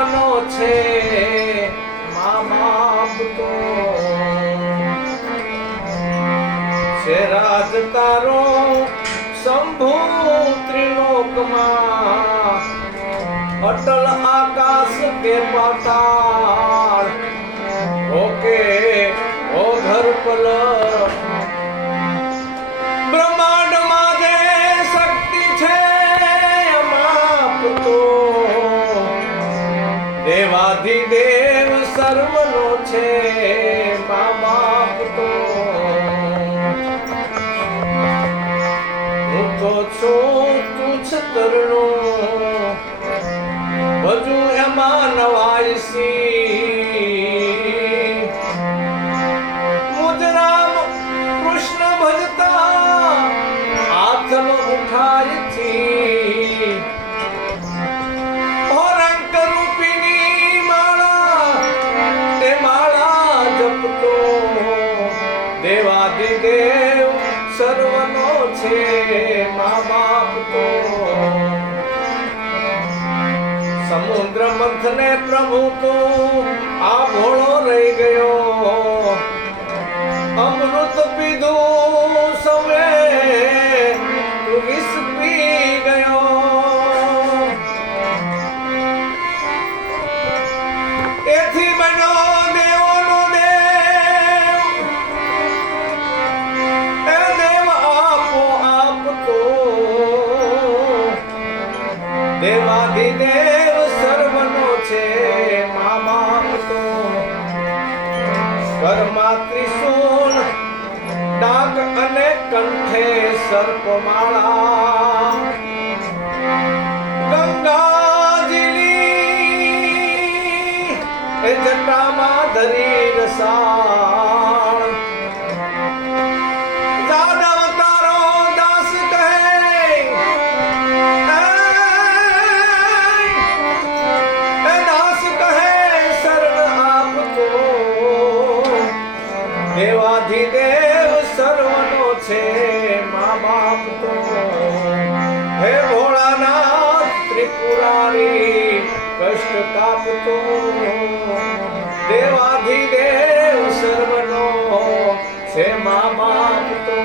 સર્વનો છે મા બાપ તો છે રાજ તારો શંભુ ત્રિલોકમાં અટલ આકાશ કે પાતાળ ઓકે ઓ ધરપલ બ્રહ્માંડમાં જે શક્તિ છે માપ તો દેવાધિદેવ સર્વનો છે મા બાપ તો હું તો છું તુચ્છ તરણો હજુ એમાં નવાઈસી મુજરામ કૃષ્ણ ભજતા આત્મ ઉઠાયથી રંગ રૂપિણી માળા તે માળા જપતો દેવાધિદેવ સર્વનો છે મા બાપ તો સમુદ્ર મંથને પ્રભુ તો આ ભોળો રહી ગયો અમૃત પીધું સવે તું વિષ પી ગયો એથી બનો દેવોનો દેવ એ દેવ આપો આપતો દેવાધિદેવ સર્વનો છે મા બાપ તો ઘરમાં ત્રિશૂલ ડાક અને કંઠે સર્પમાળા ગંગાજીની એ જટામાં ધરી રસાળ જાદવ તારો દાસ કહે દેવાધિદેવ સર્વનો છે મા બાપ તો હે ભોળાનાથ ત્રિપુરારી કષ્ટ કાપતો દેવાધિદેવ સર્વનો છે મા બાપ તો